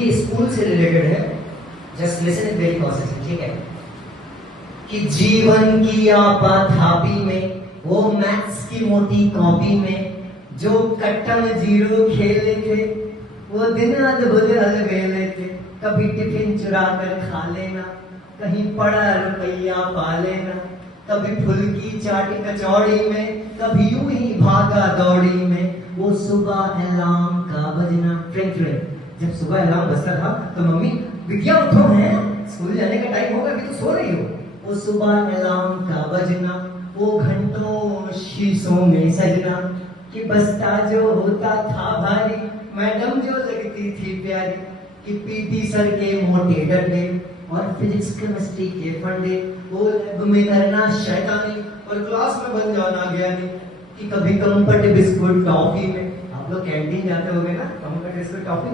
ये स्कूल से रिलेटेड है, just listen it very positive, ठीक है? कि जीवन की आपाधापी में, वो मैथ्स की मोटी कॉपी में जो कट्टम जीरो खेले थे, वो दिन अद्भुत अलबेले थे। कभी टिफिन चुरा कर खा लेना, कहीं पड़ा रुपया पा लेना, कभी फुल्की चाट कचौड़ी में, कभी यूं ही भागा दौड़ी में। वो सुबह अलार्म का बजना, फ्रेंड जब सुबह अलार्म बजता था तो मम्मी विद्या उठो है, स्कूल जाने का टाइम होगा, अभी तो सो रही हो। वो सुबह अलार्म का बजना, वो घंटों शीशों में सजना, कि बस्ता जो होता था भारी, मैडम जो लगती थी प्यारी, कि पीटी सर के मोटे डंडे और फिजिक्स केमिस्ट्री के फंडे, वो लैब में करना शैतानी और क्लास में बन जाना ज्ञानी। कि कभी कंफर्ट बिस्कुट टॉफी में, आप लोग कैंटीन जाते होंगे ना, कंफर्ट बिस्कुट टॉफी,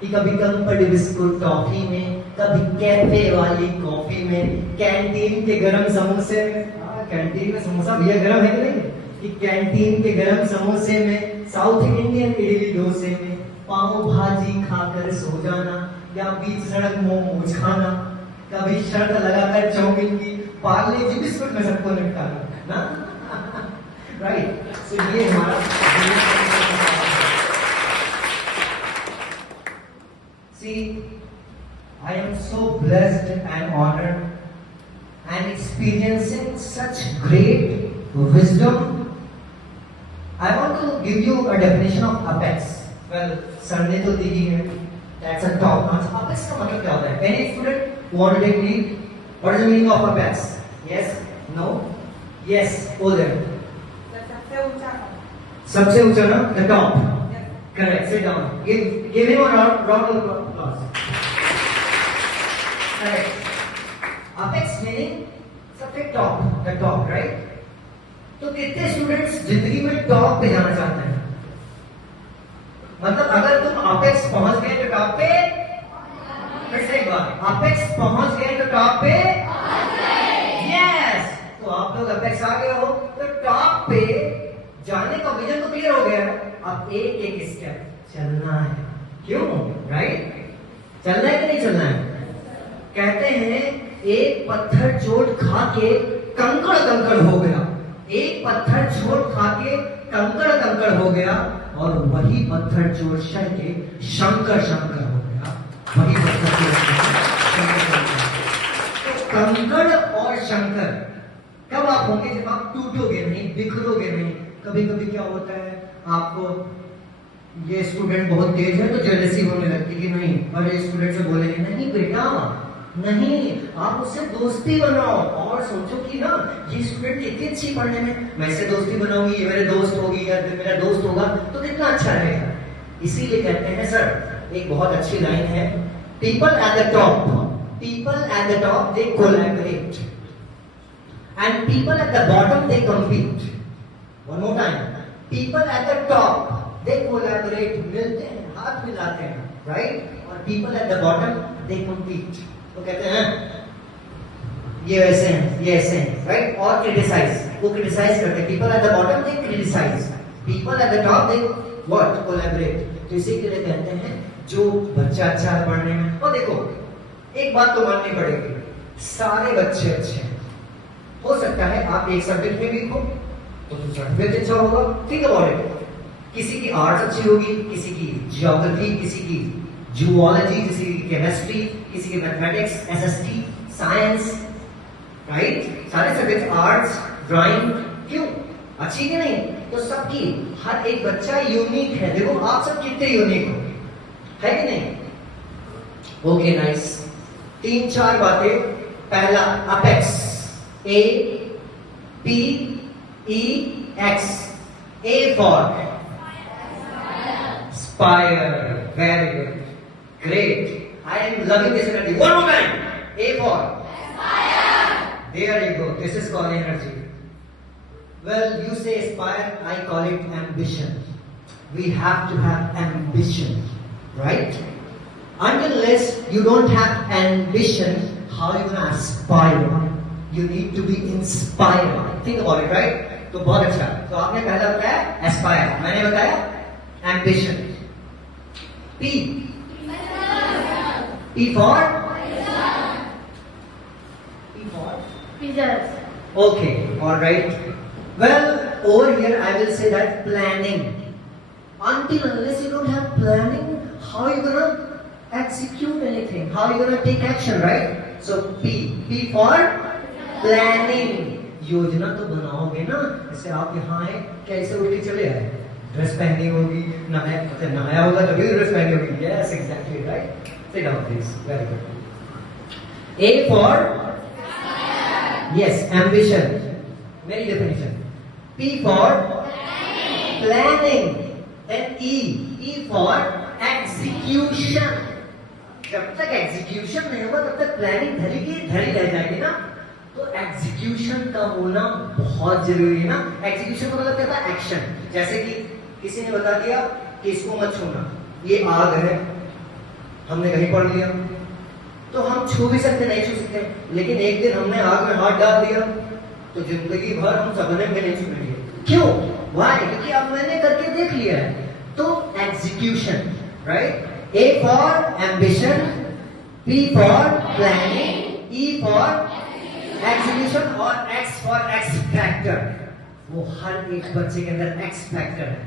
कि कभी कंफर्ट बिस्कुट टॉफी में, कभी कैफे वाली कॉफी में, कैंटीन के गरम समोसे में, कैंटीन में समोसा भैया गरम है कि नहीं, कि कैंटीन के गरम समोसे में, साउथ इंडियन इडली डोसे में, पाव भाजी खाकर सो जाना, या बीच सड़क मोमोज खाना, कभी शर्त लगाकर चाउमीन की, पार्ले जी बिस्कुट में सबको निपटाना ना, राइट? सो ये हमारा See, I am so blessed and honored and experiencing such great wisdom. I want to give you a definition of apex. Well, sir ने तो दी है. That's a top notch. Apex का मतलब क्या होता है? Any student want to take lead? What is the meaning of apex? Yes? No? Yes? All them. सबसे ऊंचा ना? The top. Correct. Sit down. Give him a round of applause. Correct. Apex meaning सबसे top, the top, right? तो कितने students जिंदगी में top पे जाना चाहते हैं? मतलब अगर तुम अपेक्स पहुंच गए तो टॉप पे, फिर से एक बार, अपेक्स पहुंच गए तो टॉप पे, यस। तो आप लोग अपेक्स आ गए हो तो टॉप पे जाने का विजन तो क्लियर हो गया है। अब एक एक स्टेप चलना है, क्यों? राइट? चलना है कि नहीं चलना है? कहते हैं एक पत्थर चोट खा के कंकड़ कंकड़ हो गया, एक पत्थर चोट खा के कंकड़ कंकड़ हो गया, और वही पत्थर चोट सह के शंकर शंकर हो गया, वही पत्थर चोट तो कंकड़ और शंकर कब आप होंगे? जब आप टूटोगे नहीं, बिखरोगे नहीं। कभी कभी क्या होता है, आपको ये स्टूडेंट बहुत तेज है तो जेलसी होने लगती कि नहीं, बड़े स्टूडेंट से बोलेंगे नहीं बेटा नहीं, आप उससे दोस्ती बनाओ और सोचो कि ना ये स्टूडेंट कितनी अच्छी पढ़ने में, मैं इससे दोस्ती बनाऊंगी, ये मेरे दोस्त होगी या मेरा दोस्त होगा तो कितना अच्छा रहेगा। इसीलिए कहते हैं सर, एक बहुत अच्छी लाइन है, people at the top they collaborate and people at the bottom they compete. One more time. People at the top, they collaborate, मिलते हैं, हाथ मिलाते हैं, right? और people at the bottom, they compete. तो कहते हैं ये वैसे हैं, ये ऐसे हैं, right? और criticize, वो criticize करते हैं. People at the bottom, they criticize. People at the top, they what? Collaborate. तो इसी के लिए कहते हैं जो बच्चा अच्छा है पढ़ने में। और देखो, एक बात तो माननी पड़ेगी, सारे बच्चे अच्छे हैं। हो सकता है आप एक सब्जेक्ट में वीक हो तो सर्टिफिकेट अच्छा होगा, ठीक है। किसी की आर्ट्स अच्छी होगी, किसी की जियोग्राफी, किसी की जूलॉजी, किसी की केमिस्ट्री, किसी की मैथमेटिक्स, एसएसटी, साइंस, राइट? सारे सब्जेक्ट आर्ट्स, ड्राइंग, क्यों अच्छी कि नहीं? तो सबकी, हर एक बच्चा यूनिक है। देखो आप सब कितने यूनिक हो, है कि नहीं? Okay nice. 3-4 बातें। पहला apex, A P E-X. A for Aspire. Very good. Great. I am loving this energy. One more time. A for Aspire. There you go. This is called energy. Well, you say aspire, I call it ambition. We have to have ambition, right? Unless you don't have ambition, how are you going to aspire? You need to be inspired. Think about it, right? तो बहुत अच्छा। तो आपने पहला बताया Aspire, मैंने बताया ambition. P P for? P for? Results. Okay, alright. Well, over here I will say that planning. Until unless you don't have planning, how are you gonna execute anything? How are you gonna take action, right? So P. P for? Planning. योजना तो बनाओगे ना, जैसे आप यहाँ आए, कैसे उठ के चले आए? ड्रेस पहनी होगी, नहाया होगा तभी ड्रेस पहनी होगी. Yes, exactly right. Sit down, please. Very good. A for? Yes, ambition. Very definition. P for? Planning. Then E. E for? Execution. जब तक एग्जीक्यूशन नहीं होगा तब तक प्लानिंग धरी की धरी रह जाएगी ना. तो एग्जीक्यूशन का होना बहुत जरूरी है ना. एग्जीक्यूशन का मतलब क्या था? एक्शन. जैसे कि किसी ने बता दिया कि इसको मत छूना, ये आग है, हमने कहीं पढ़ लिया, तो हम छू भी सकते नहीं छू सकते, लेकिन एक दिन हमने आग में हाथ डाल दिया तो जिंदगी भर हम सपने में नहीं छूएंगे. क्यों? वाई? क्योंकि अब मैंने करके देख लिया है. तो execution, right? A for ambition, P for planning, E for execution और X for X factor. वो हर एक बच्चे के अंदर X factor है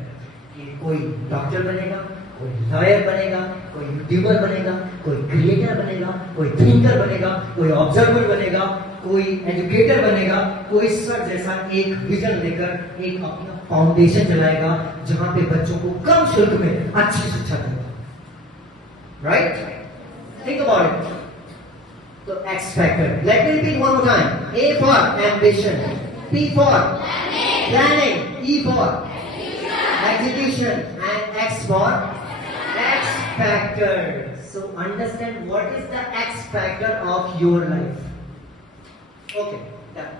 कि कोई डॉक्टर बनेगा, कोई लॉयर बनेगा, कोई यूट्यूबर बनेगा, कोई क्रिएटर बनेगा, कोई थिंकर बनेगा, कोई ऑब्जर्वर बनेगा, कोई एजुकेटर बनेगा, कोई सर जैसा एक विजन लेकर एक अपना फाउंडेशन चलाएगा जहां पे बच्चों को कम शुल्क में अच्छी शिक्षा देगा. Right? Think about it. So X factor. Let me repeat one more time. A for ambition, P for planning, E for execution, and X for X factor. So understand what is the X factor of your life. Okay, done.